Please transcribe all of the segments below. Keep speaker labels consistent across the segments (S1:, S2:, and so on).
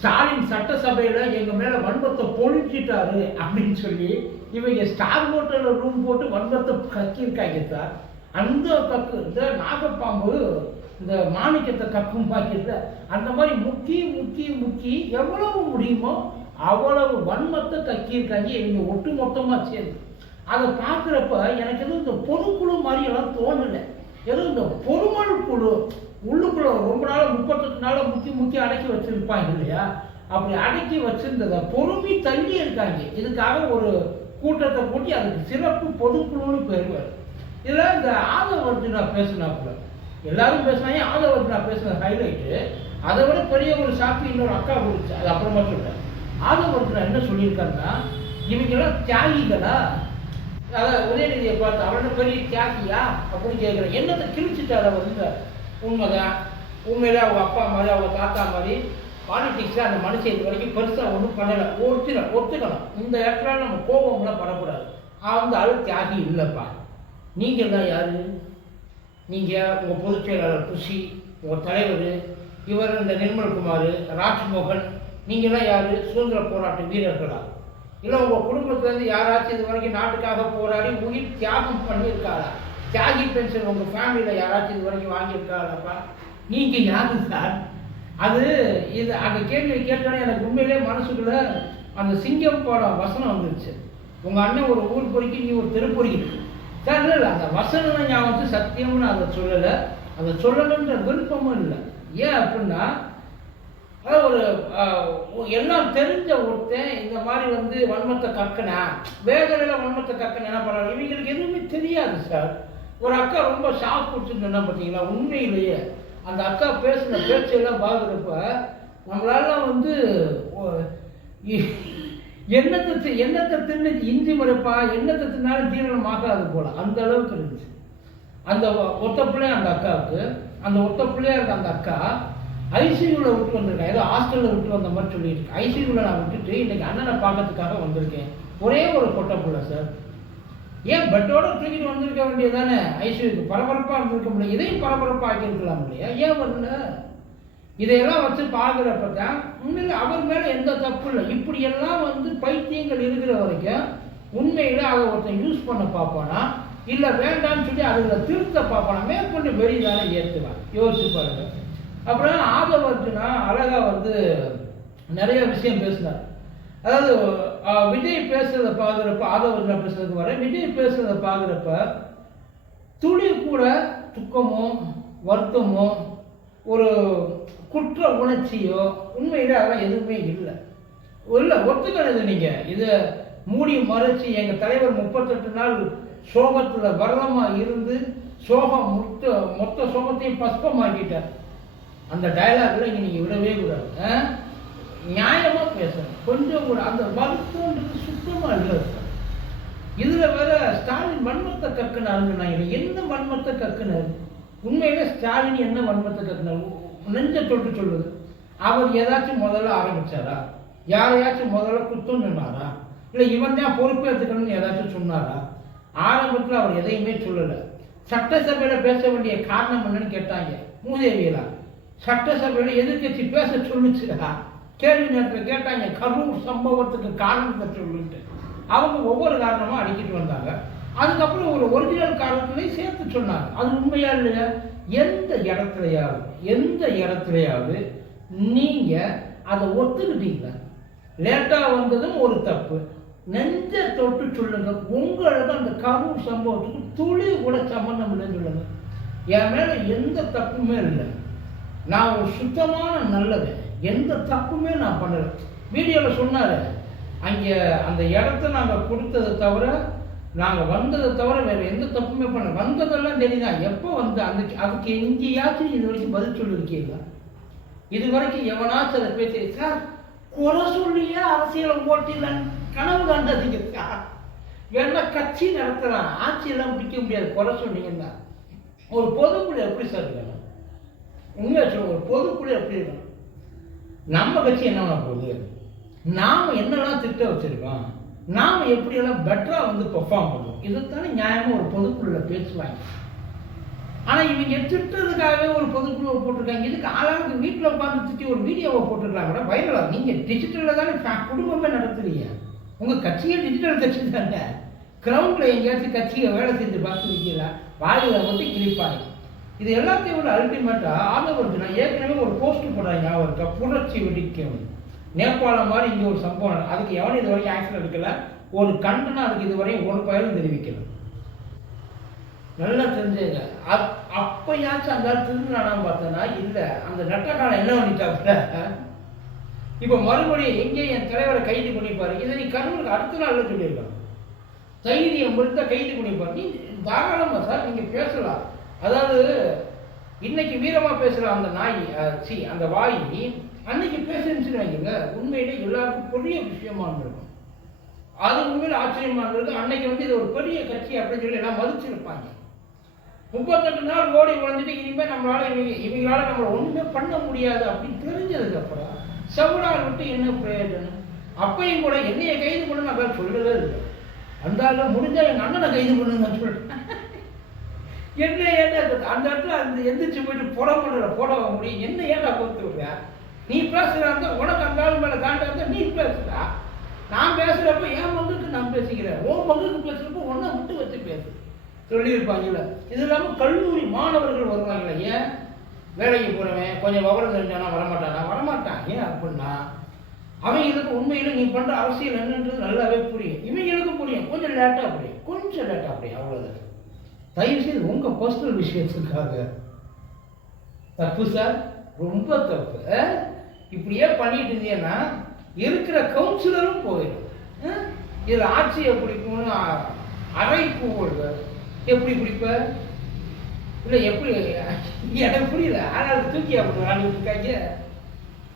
S1: ஸ்டாலின் சட்டசபையில் எங்கள் மேலே வன்மத்தை பொழிச்சிட்டாரு அப்படின்னு சொல்லி இவங்க ஸ்டார் ஹோட்டலில் ரூம் போட்டு வன்மத்தை கக்கியிருக்காங்க சார். அந்த கக்கு இந்த நாகப்பாம்பு இந்த மாணிக்கத்தை கக்கும் பாக்கிட்டு அந்த மாதிரி முக்கி முக்கி முக்கி எவ்வளவு முடியுமோ அவ்வளவு வன்மத்தை கக்கியிருக்காங்க. இவங்க ஒட்டு மொத்தமாக சேர்ந்து. அதை பார்க்குறப்ப எனக்கு எதுவும் இந்த பொதுக்குழு மாதிரியெல்லாம் தோணலை. எதுவும் இந்த பொறுமல் குழு உள்ளுக்குள்ள ரொம்ப நாள் நல்ல நாள் முக்கி முக்கி அடக்கி வச்சிருப்பாங்க இல்லையா? அப்படி அடக்கி வச்சிருந்ததை பொறுமை தள்ளி இருக்காங்க. இதுக்காக ஒரு கூட்டத்தை கூட்டி அதுக்கு சிறப்பு பொதுக்குழுன்னு பேர் வரும். இதில் இந்த ஆதவர்ஜுனா பேசினாப்புல. எல்லாரும் பேசினாங்க. ஆதவர்ஜுனா பேசின ஹைலைட்டு அதை விட பெரிய ஒரு சாப்பி இன்னொரு அக்கா கொடுத்து அது அப்புறமா சொல்றேன். ஆதவர்ஜுனா என்ன சொல்லியிருக்காருன்னா இவங்கெல்லாம் தியாகிகளா? அதான் உதயநிதியை பார்த்து அவன பெரிய தியாகியா? அப்படின்னு கேட்குறேன் என்னத்தை கிழிச்சிட்டார் அவர் உண்மைதான்? உண்மையிலே அவங்க அப்பா மாதிரி அவங்க தாத்தா மாதிரி பாலிடிக்ஸில் அந்த மனுஷன் இது வரைக்கும் பெருசாக ஒன்றும் பண்ணலை. ஒத்துக்கணும் ஒத்துக்கணும். இந்த இடத்துல நம்ம கோபம்லாம் படக்கூடாது. அந்த ஆள் தியாகி இல்லைப்பா. நீங்கள் தான் யார்? நீங்கள் உங்கள் பொதுச் செயலாளர் குஷி உங்கள் தலைவர் இவர் இந்த நிர்மல்குமார் ராஜ்மோகன் நீங்களாம் யார்? சுதந்திர போராட்ட வீரர்களா? இல்லை உங்கள் குடும்பத்துலேருந்து யாராச்சும் இது வரைக்கும் நாட்டுக்காக போராடி உயிர் தியாகம் பண்ணியிருக்காரா தியாகி பென்ஷன் உங்கள் ஃபேமிலியில் யாராச்சும் இது வரைக்கும் வாங்கியிருக்காராப்பா நீங்கள் யாரு சார்? அது இது அந்த கேள்வி கேட்டோன்னே எனக்கு உண்மையிலே மனசுக்குள்ள அந்த சிங்கம் படம் வசனம் வந்துருச்சு. உங்கள் அண்ணன் ஒரு ஊர் பொறுக்கி நீ ஒரு தெருப்பொறிக்கி சார் இல்லை அந்த வசனம் ஞாபகம் வந்து சத்தியம்னு அதை சொல்லலை. அதை சொல்லணுன்ற விருப்பமும் இல்லை. ஏன் அப்படின்னா ஒரு எல்லாம் தெரிஞ்ச ஒருத்தன் இந்த மாதிரி வந்து வன்மத்தை கக்கனா வேகரையில் வன்மத்தை கக்கன என்ன பண்ணுறாங்க இவங்களுக்கு எதுவுமே தெரியாது சார். ஒரு அக்கா ரொம்ப ஷாக் கொடுத்துருந்தேன்னா பார்த்தீங்களா உண்மையிலேயே. அந்த அக்கா பேசின பேச்செல்லாம் பார்க்குறப்ப நம்மளால வந்து எண்ணத்தை எண்ணத்தை தின்னு இஞ்சி மறைப்பா எண்ணத்தை தின்னாலும் ஜீரணம் ஆகாது போல. அந்த அளவுக்கு இருந்துச்சு. அந்த ஒத்த பிள்ளைய அந்த அக்காவுக்கு அந்த ஒத்த பிள்ளையா இருக்க அந்த அக்கா ஐசியூவில் விட்டு வந்திருக்கேன் ஏதோ ஹாஸ்டலில் விட்டு வந்த மாதிரி சொல்லியிருக்கேன் ஐசியூவில் நான் விட்டுட்டு இன்னைக்கு அண்ணனை பார்க்கறதுக்காக வந்திருக்கேன். ஒரே ஒரு கொட்டை பிள்ளை சார். ஏன் பெட்டோட தூக்கிட்டு வந்திருக்க வேண்டியதானே ஐசியூக்கு பரபரப்பாக இருந்திருக்க முடியல. இதையும் பரபரப்பாக ஆக்கியிருக்கலாம் இல்லையா? ஏன் வரல? இதையெல்லாம் வச்சு பார்க்குறப்ப தான் உண்மையில் அவர் மேலே எந்த தப்பு இல்லை. இப்படியெல்லாம் வந்து பைத்தியங்கள் இருக்கிற வரைக்கும் உண்மையில் அதை ஒருத்தன் யூஸ் பண்ண பார்ப்பானா? இல்லை வேண்டாம்னு சொல்லி அதில் திருத்த பார்ப்பானா? மேற்கொண்டு வெளியிலான ஏற்றுவான் யோசிச்சு பாருங்க. அப்புறம் ஆதவர்ஜுனா அழகாக வந்து நிறைய விஷயம் பேசினார். அதாவது விஜய் பேசுகிறத பார்க்குறப்ப ஆதவர்ஜுனா பேசுறதுக்கு வர விஜய் பேசுகிறத பார்க்குறப்ப துளி கூட துக்கமோ வருத்தமோ ஒரு குற்ற உணர்ச்சியோ உண்மையில் அதெல்லாம் எதுவுமே இல்லை. இல்லை ஒத்துக்கிறது நீங்கள் இதை மூடி மறைச்சி எங்கள் தலைவர் முப்பத்தெட்டு நாள் சோகத்தில் வரலமாக இருந்து சோகம் மொத்த மொத்த சோகத்தையும் பஸ்பமாக்கிட்டார். அந்த டயலாக்ல இங்கே நீங்கள் விடவே கூடாது. ஒரு அந்த மருத்துவன்றது சுத்தமாக இல்லை. இதில் இதுல வேற ஸ்டாலின் வன்மத்தை கக்குனாருங்க நான் என்ன வன்மத்தை கக்குனார்? உண்மையிலே ஸ்டாலின் என்ன வன்மத்தை கக்குனாரு? நெஞ்ச தொட்டு சொல்லுது. அவர் ஏதாச்சும் முதல்ல ஆரம்பிச்சாரா? யாரையாச்சும் முதல்ல குத்தம் சொன்னாரா? இல்லை இவன் தான் பொறுப்பேற்றுக்கணும்னு ஏதாச்சும் சொன்னாரா? ஆரம்பத்தில் அவர் எதையுமே சொல்லலை. சட்டசபையில் பேச வேண்டிய காரணம் என்னன்னு கேட்டாங்க. மூதேவியலா சட்டசபையில் எதிர்க்கட்சி பேச சொல்லுச்சுடா. கேள்வி நேரத்தில் கேட்டாங்க கரூர் சம்பவத்துக்கு காரணத்தை சொல்லுன்ட்டு அவங்க ஒவ்வொரு காரணமாக அடிக்கிட்டு வந்தாங்க. அதுக்கப்புறம் ஒரு ஒரிஜினல் காரணத்திலையும் சேர்த்து சொன்னாங்க. அது உண்மையா இல்லையா? எந்த இடத்துலையாவது எந்த இடத்துலையாவது நீங்கள் அதை ஒத்துக்கிட்டீங்களா? லேட்டாக வந்ததும் ஒரு தப்பு. நெஞ்ச தொட்டு சொல்லுங்க. உங்களுக்கு அந்த கரூர் சம்பவத்துக்கு துளி கூட சம்பந்தம் இல்லைன்னு சொல்லுங்க. என் மேலே எந்த தப்புமே இல்லை. நான் ஒரு சுத்தமான நல்லது எந்த தப்புமே நான் பண்ணல. வீடியோவில் சொன்னார் அங்கே அந்த இடத்த நாங்கள் கொடுத்ததை தவிர நாங்கள் வந்ததை தவிர வேறு எந்த தப்புமே பண்ண வந்ததெல்லாம் தெரியுதான் எப்போ வந்து அந்த அதுக்கு எங்கேயாச்சும் இது வரைக்கும் பதில் சொல்லியிருக்கீங்களா? இது வரைக்கும் எவனாச்சும் அதை பேசி சார் குறை சொல்லியே அரசியலை ஓட்டிலன்னு கனவு கண்டதுங்க சார். கட்சி நடத்தலாம் ஆட்சியெல்லாம் பிடிக்க முடியாது. குறை சொன்னீங்கன்னா ஒரு பொதுக்குழு எப்படி சார் இருக்கணும் உண்மையாக சொல்ல ஒரு பொதுக்குழு எப்படி இருக்கணும் நம்ம கட்சி என்ன பண்ண போகுது? நாம் என்னெல்லாம் திட்டம் வச்சுருக்கோம்? நாம் எப்படியெல்லாம் பெட்டராக வந்து பெர்ஃபார்ம் பண்ணுவோம்? இதைத்தானே நியாயமாக ஒரு பொதுக்குழுல பேசுவாங்க. ஆனால் இவங்க திட்டுறதுக்காகவே ஒரு பொதுக்குழுவை போட்டிருக்காங்க. இதுக்கு ஆளாளுக்கு வீட்டில் உட்காந்து திட்டி ஒரு வீடியோவை போட்டிருக்கலாம் கூட. வைரலாக நீங்கள் டிஜிட்டலில் தானே குடும்பமே நடத்துறீங்க. உங்கள் கட்சியே டிஜிட்டல் கட்சி தானே. கிரவுண்டில் எங்கேயாச்சும் கட்சியை வேலை செஞ்சு பார்த்து வைக்கிறா வாயில மட்டும் கிழிப்பாங்க. இது எல்லாத்தையும் விட அல்டிமேட்டாக ஆதவருக்கு நான் ஏற்கனவே ஒரு போஸ்ட் போடுறாங்க ஞாபகம் புரட்சி வெடிக்கும். நேபாளம் மாதிரி இங்கே ஒரு சம்பவம் அதுக்கு எவனும் இது வரைக்கும் ஆக்ஷன் எடுக்கல. ஒரு கண்டனம் அதுக்கு இதுவரையும் ஒரு பயனும் தெரிவிக்கல. நல்லா தெரிஞ்சுங்க. அப் அப்பயாச்சும் அந்த திருநாளாம் பார்த்தோன்னா இல்லை. அந்த நட்டக்காலம் என்ன பண்ணிட்டாப்புல? இப்போ மறுபடியும் எங்கே என் தலைவரை கைது பண்ணிப்பாரு? இதை நீ கர்மனுக்கு அடுத்த நாள்ல சொல்லியிருக்காங்க. தைரியம் இருந்தா கைது பண்ணிப்பாரு. நீ தாராளமாக சார் நீங்கள் பேசலாம். அதாவது இன்னைக்கு வீரமா பேசுற அந்த நாய் சி அந்த வாய் அன்னைக்கு பேசுன்னு வைங்க உண்மையிலே எல்லாருக்கும் பெரிய விஷயமா இருந்திருக்கும். அது உண்மையில ஆச்சரியமா இருந்திருக்கு. அன்னைக்கு வந்து இது ஒரு பெரிய கட்சி அப்படின்னு சொல்லி எல்லாம் மதிச்சிருப்பாங்க. முப்பத்தெட்டு நாள் ஓடி உழைஞ்சிட்டு இனிமே நம்மளால இவங்க இவங்களால நம்மளை ஒண்ணுமே பண்ண முடியாது அப்படின்னு தெரிஞ்சதுக்கு அப்புறம் செவடால் விட்டு என்ன பிரயோஜனம்? அப்பையும் கூட என்னைய கைது பண்ணு நான் சொல்றதே இல்லை. அந்த முடிஞ்சா எங்கள் அண்ணனை கைது பண்ணுங்க சொல்றேன். என்ன ஏன்டா அந்த இடத்துல அந்த எந்திரிச்சு போயிட்டு புட முடியல போட முடியும் என்ன ஏன்டா கொடுத்து விடுற? நீ பேசுகிறா இருந்தால் உனக்கு அந்த ஆள் மேலே காண்டா இருந்தால் நீ பேசுகிறா நான் பேசுகிறப்ப என் பங்குக்கு நான் பேசிக்கிறேன். உன் பங்குக்கு பேசுகிறப்ப உன்னை விட்டு வச்சு பேசு. சொல்லியிருப்பாங்கல்ல. இது இல்லாமல் கல்லூரி மாணவர்கள் வருவாங்கல்ல ஏன்? வேலைக்கு போகிறவன் கொஞ்சம் விவரம் தெரிஞ்சானா வரமாட்டானா? வரமாட்டான். ஏன் அப்படின்னா அவங்களுக்கு உண்மையில் நீ பண்ணுற அரசியல் என்னன்றது நல்லாவே புரியும். இவங்களுக்கும் புரியும். கொஞ்சம் லேட்டாக புரியும். கொஞ்சம் லேட்டாக புரியும். அவ்வளோதான் தயவு செய்து உங்க பர்சனல் விஷயத்துக்காக. தப்பு சார் ரொம்ப தப்பு. இப்படியே பண்ணிட்டு இருந்தீங்கன்னா இருக்கிற கவுன்சிலரும் போயிடும். அஹ்? இதுல ஆட்சியை பிடிக்கும்னு அ- அரை கூவல் எப்படி பிடிப்ப? இல்லை எப்படி? எனக்கு புரியல. ஆனால் தூக்கி அப்படி இருக்காங்க.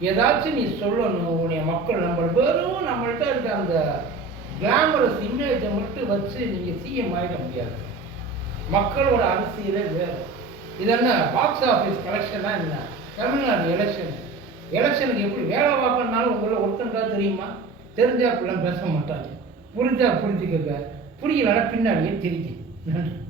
S1: ஏதாச்சும் நீ சொல்லணும். உன்னைய மக்கள் நம்ம வெறும் நம்மள்ட்ட இருக்க அந்த கிளாமரஸ் இமேஜை மட்டும் வச்சு நீங்கள் சிஎம் ஆகிட முடியாது. மக்களோட அரசியலே வேறு. இது என்ன பாக்ஸ் ஆஃபீஸ் கலெக்ஷனா என்ன? தமிழ்நாடு எலெக்ஷன் எலெக்ஷனுக்கு எப்படி வேலை பார்க்கணுனாலும் உங்களை ஒருத்தன்றா தெரியுமா? தெரிஞ்சா அப்படிலாம் பேச மாட்டாங்க. புரிஞ்சால் புரிஞ்சுக்கங்க. புரியலன்னா பின்னாடியே திரிக்க நன்றி.